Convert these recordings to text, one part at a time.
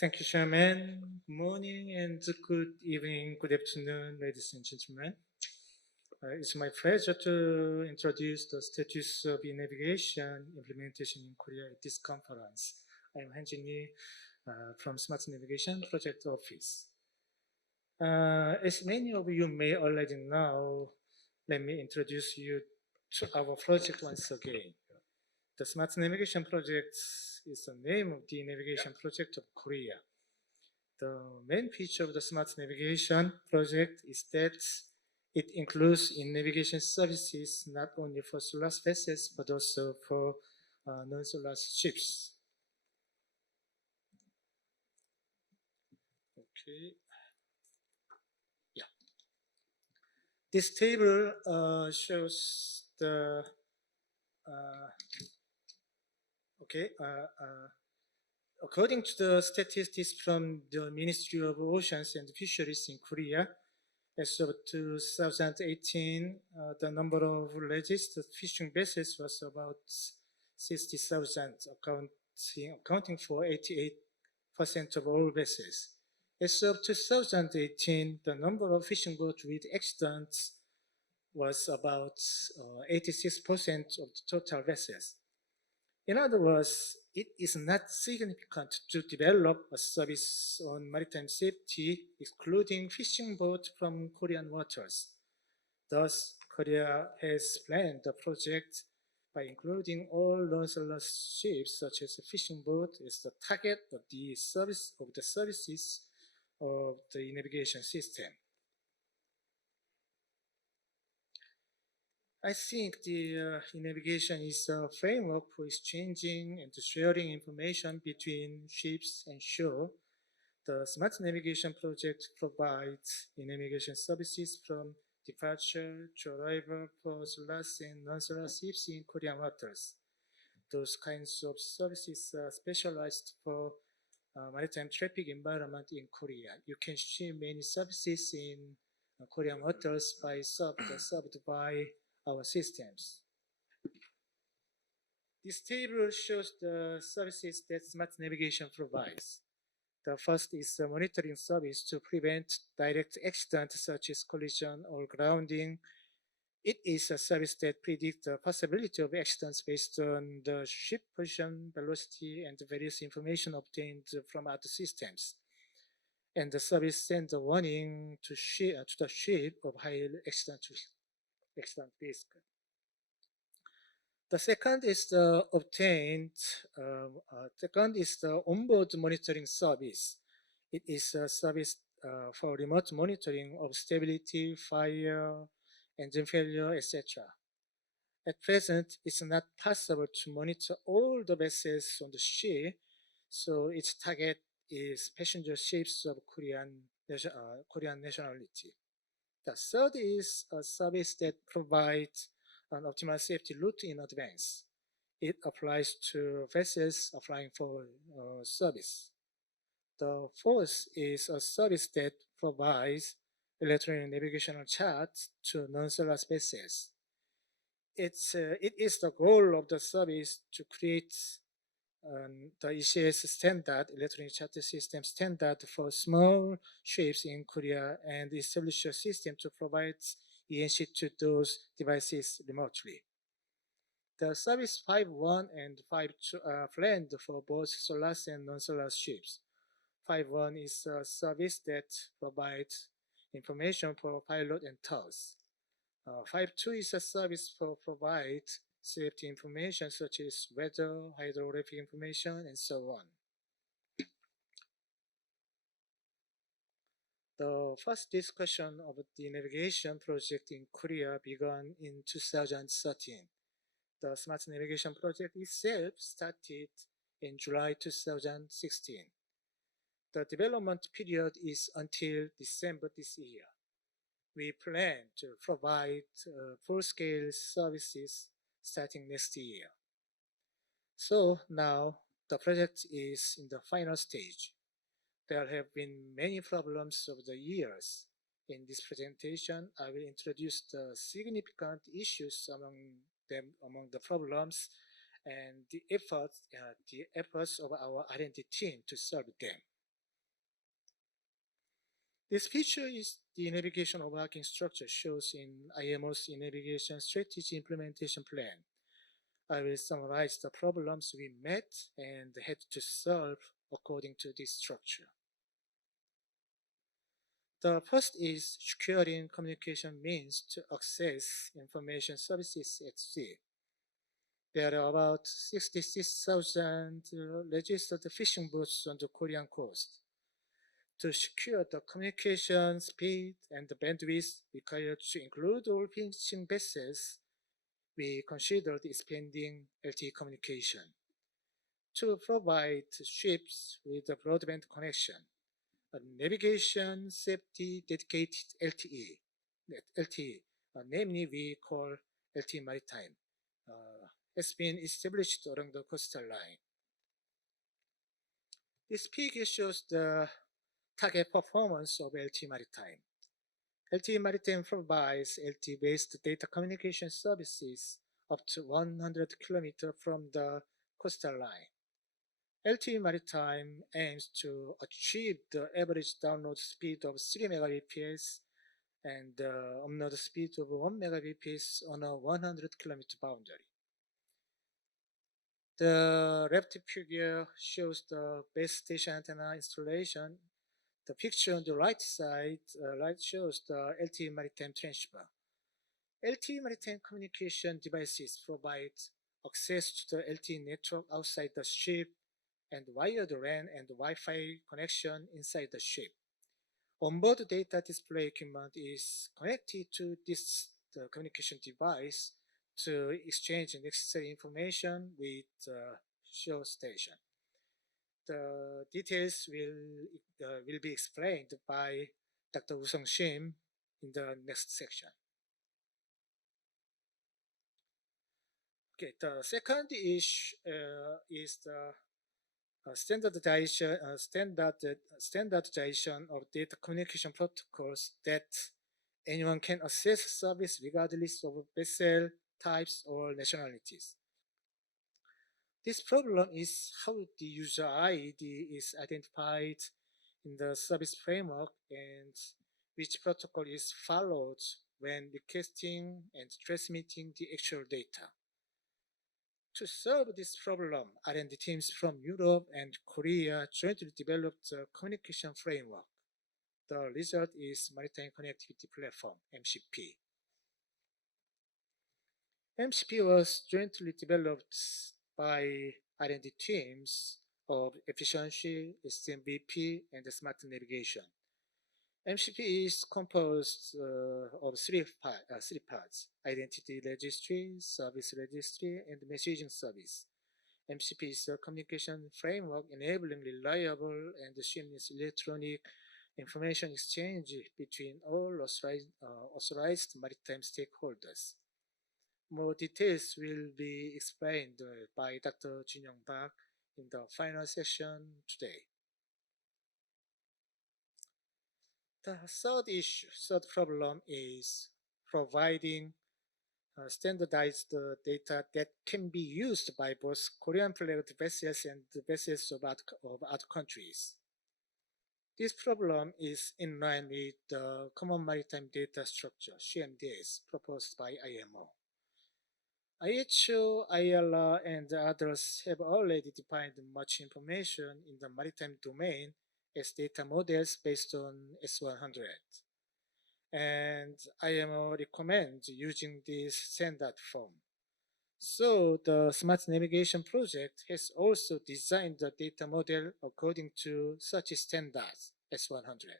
Thank you, Chairman. Good morning and good evening, good afternoon, ladies and gentlemen. It's my pleasure to introduce the status of e-navigation implementation in Korea at this conference. I'm Han Jin-Lee from Smart Navigation Project Office. As many of you may already know, let me introduce you to our project once again. The Smart Navigation Project is the name of the navigation project of Korea. The main feature of the Smart Navigation project is that it includes in-navigation services not only for SOLAS vessels but also for non-SOLAS ships. Okay. Yeah. This table shows the according to the statistics from the Ministry of Oceans and Fisheries in Korea, as of 2018, the number of registered fishing vessels was about 60,000, accounting for 88% of all vessels. As of 2018, the number of fishing boats with accidents was about 86% of the total vessels. In other words, it is not significant to develop a service on maritime safety, excluding fishing boats from Korean waters. Thus, Korea has planned the project by including all non-SOLAS ships, such as a fishing boat, as the target of the services of the navigation system. I think the navigation is a framework for exchanging and sharing information between ships and shore. The Smart Navigation project provides navigation services from departure to arrival for SOLAS and non-SOLAS ships in Korean waters. Those kinds of services are specialized for maritime traffic environment in Korea. You can see many services in Korean waters served by our systems. This table shows the services that Smart Navigation provides. The first is a monitoring service to prevent direct accidents such as collision or grounding. It is a service that predicts the possibility of accidents based on the ship position, velocity, and various information obtained from other systems. And the service sends a warning to the ship of high accident risk. The second is the onboard monitoring service. It is a service for remote monitoring of stability, fire, engine failure, etc. At present, it's not possible to monitor all the vessels on the ship, so its target is passenger ships of Korean nationality. The third is a service that provides an optimal safety route in advance. It applies to vessels applying for service. The fourth is a service that provides electronic navigational charts to non-SOLAS vessels. It is the goal of the service to create the ECS standard, electronic charter system standard for small ships in Korea, and establish a system to provide ENC to those devices remotely. The service 5.1 and 5.2 are planned for both SOLAS and non-SOLAS ships. 5.1 is a service that provides information for pilot and tows. 5.2 is a service for provide safety information such as weather, hydrographic information, and so on. The first discussion of the navigation project in Korea began in 2013. The Smart Navigation project itself started in July 2016. The development period is until December this year. We plan to provide full-scale services starting next year. So now the project is in the final stage. There have been many problems over the years. In this presentation, I will introduce the significant issues among the problems and the efforts of our R&D team to solve them. This feature is the navigation overarching structure shows in IMO's navigation strategy implementation plan. I will summarize the problems we met and had to solve according to this structure. The first is securing communication means to access information services at sea. There are about 66,000 registered fishing boats on the Korean coast. To secure the communication speed and the bandwidth required to include all fishing vessels, we considered expanding LTE communication. To provide ships with a broadband connection, a navigation safety dedicated LTE, namely we call LTE Maritime, has been established along the coastal line. This figure shows the target performance of LTE Maritime. LTE Maritime provides LTE-based data communication services up to 100 km from the coastal line. LTE Maritime aims to achieve the average download speed of 3 Mbps and the upload speed of 1 Mbps on a 100 km boundary. The left figure shows the base station antenna installation. The picture on the right side shows the LTE Maritime transceiver. LTE Maritime communication devices provide access to the LTE network outside the ship and wired LAN and Wi-Fi connection inside the ship. Onboard data display equipment is connected to this communication device to exchange necessary information with the shore station. The details will be explained by Dr. Woo-sung Shim in the next section. Okay, the second issue is the standardization of data communication protocols that anyone can access service regardless of vessel types or nationalities. This problem is how the user ID is identified in the service framework and which protocol is followed when requesting and transmitting the actual data. To solve this problem, R&D teams from Europe and Korea jointly developed a communication framework. The result is Maritime Connectivity Platform, MCP. MCP was jointly developed by R&D teams of efficiency, STMVP, and smart navigation. MCP is composed of three parts: identity registry, service registry, and messaging service. MCP is a communication framework enabling reliable and seamless electronic information exchange between all authorized maritime stakeholders. More details will be explained by Dr. Jin-young Park in the final session today. The third problem is providing standardized data that can be used by both Korean flagged vessels and vessels of other countries. This problem is in line with the Common Maritime Data Structure, CMDS, proposed by IMO. IHO, IALA, and others have already defined much information in the maritime domain as data models based on S100. And IMO recommends using this standard form. So the Smart Navigation project has also designed the data model according to such standards S100.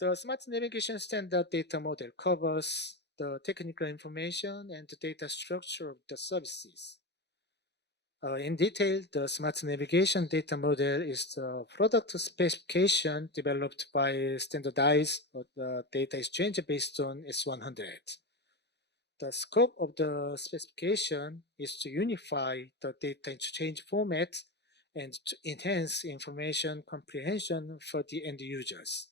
The Smart Navigation Standard Data Model covers the technical information and the data structure of the services. In detail, the Smart Navigation Data Model is the product specification developed by standardized data exchange based on S100. The scope of the specification is to unify the data exchange format and to enhance information comprehension for the end users.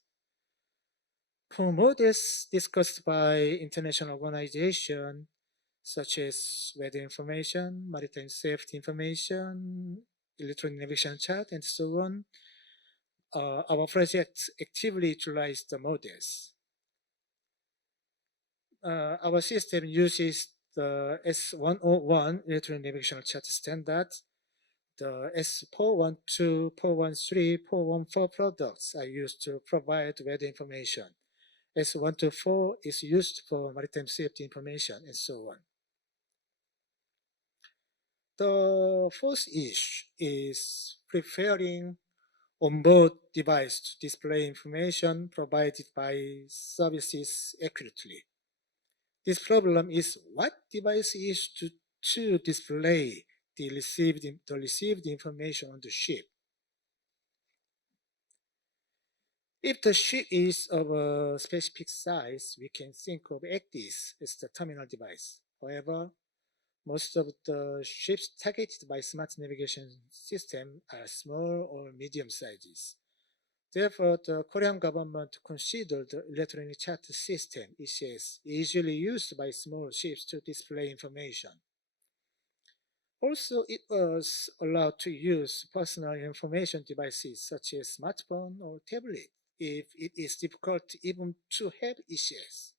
For models discussed by international organizations such as weather information, maritime safety information, electronic navigation chart, and so on, our project actively utilizes the models. Our system uses the S101 electronic navigational chart standard. The S412, 413, 414 products are used to provide weather information. S124 is used for maritime safety information, and so on. The fourth issue is preparing onboard device to display information provided by services accurately. This problem is what device is to display the received information on the ship. If the ship is of a specific size, we can think of this as the terminal device. However, most of the ships targeted by smart navigation system are small or medium sizes. Therefore, the Korean government considered the electronic chart system is easily used by small ships to display information. Also, it was allowed to use personal information devices such as smartphone or tablet if it is difficult even to have ECS.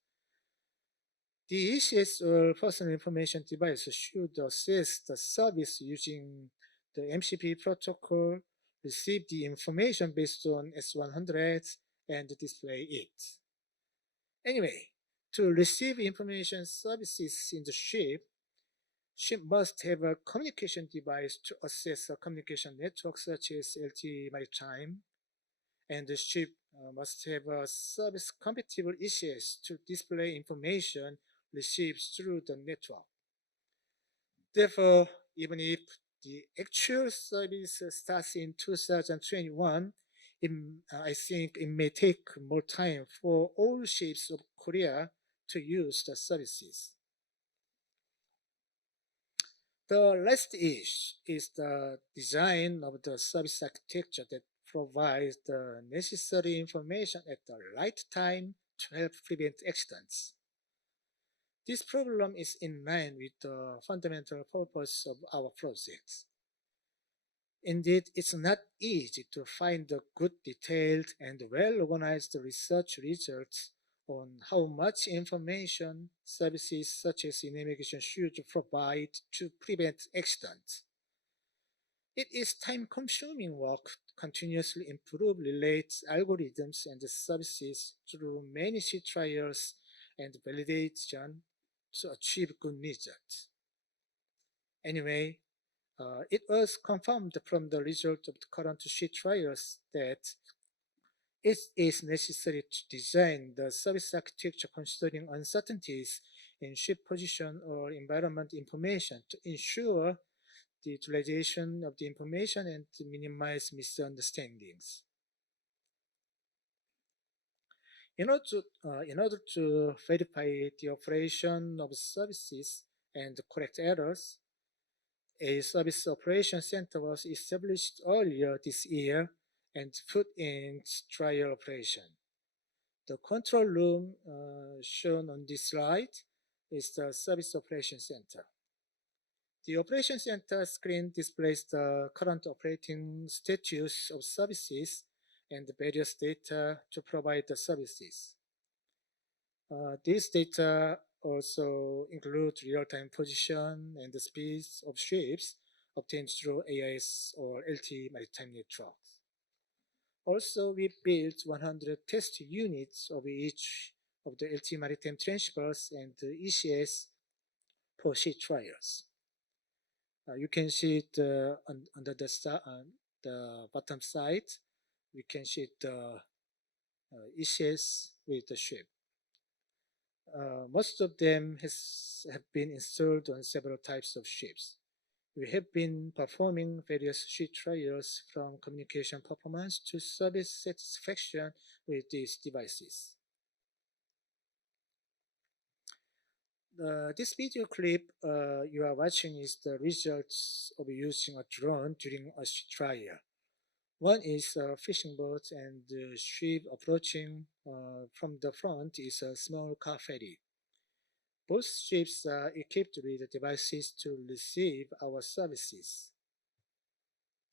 The ECS or personal information device should assess the service using the MCP protocol, receive the information based on S100, and display it. Anyway, to receive information services in the ship must have a communication device to access a communication network such as LTE Maritime, and the ship must have a service compatible ECS to display information received through the network. Therefore, even if the actual service starts in 2021, I think it may take more time for all ships of Korea to use the services. The last issue is the design of the service architecture that provides the necessary information at the right time to help prevent accidents. This problem is in line with the fundamental purpose of our project. Indeed, it's not easy to find the good detailed and well-organized research results on how much information services such as navigation should provide to prevent accidents. It is time-consuming work to continuously improve related algorithms and services through many sea trials and validation to achieve good results. Anyway, it was confirmed from the result of the current sea trials that it is necessary to design the service architecture considering uncertainties in ship position or environment information to ensure the utilization of the information and to minimize misunderstandings. In order to verify the operation of services and correct errors, a service operation center was established earlier this year and put in trial operation. The control room shown on this slide is the service operation center. The operation center screen displays the current operating status of services and various data to provide the services. These data also include real-time position and the speeds of ships obtained through AIS or LTE maritime networks. Also, we built 100 test units of each of the LTE maritime transfers and the ECS for sea trials. You can see it under the bottom side. We can see the ECS with the ship. Most of them have been installed on several types of ships. We have been performing various ship trials from communication performance to service satisfaction with these devices. This video clip you are watching is the results of using a drone during a ship trial. One is a fishing boat and the ship approaching from the front is a small car ferry. Both ships are equipped with devices to receive our services.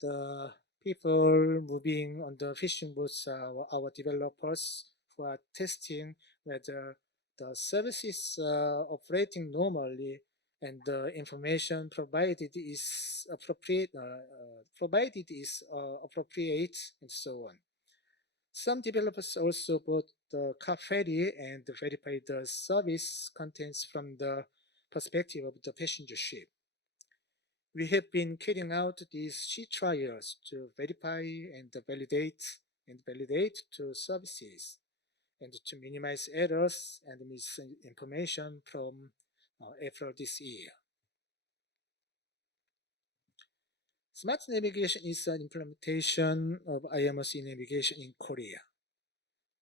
The People moving on the fishing boats are our developers who are testing whether the services are operating normally and the information provided is appropriate, and so on. Some developers also bought the car ferry and verified the service contents from the perspective of the passenger ship. We have been carrying out these sea trials to verify and validate to services and to minimize errors and misinformation from April this year. Smart navigation is an implementation of IMOC navigation in Korea.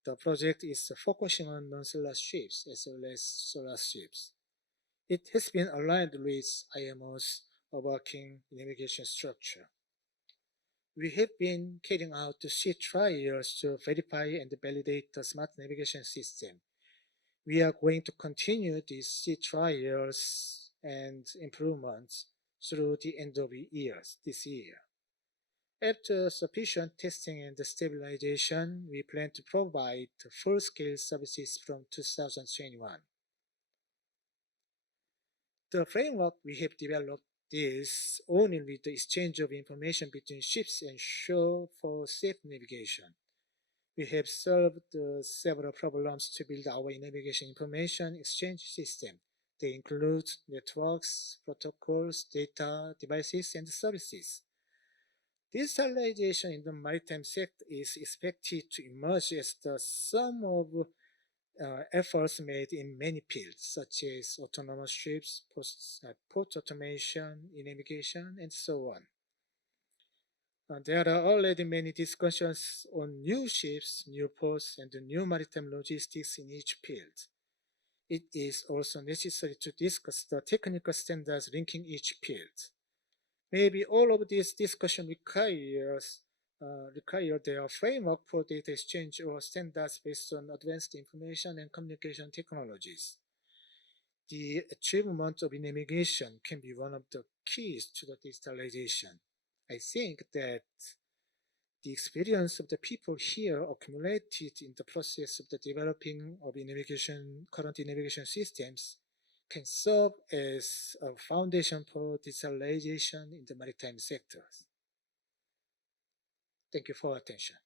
The project is focusing on non-solar ships as well as solar ships. It has been aligned with IMO's working navigation structure. We have been carrying out sea trials to verify and validate the smart navigation system. We are going to continue these sea trials and improvements through the end of this year. After sufficient testing and stabilization, we plan to provide full-scale services from 2021. The framework we have developed deals only with the exchange of information between ships and shore for safe navigation. We have solved several problems to build our navigation information exchange system. They include networks, protocols, data, devices, and services. Digitalization in the maritime sector is expected to emerge as the sum of efforts made in many fields, such as autonomous ships, port automation, navigation, and so on. There are already many discussions on new ships, new ports, and new maritime logistics in each field. It is also necessary to discuss the technical standards linking each field. Maybe all of this discussion require their framework for data exchange or standards based on advanced information and communication technologies. The achievement of navigation can be one of the keys to the digitalization. I think that the experience of the people here accumulated in the process of the developing of current navigation systems can serve as a foundation for digitalization in the maritime sectors. Thank you for attention.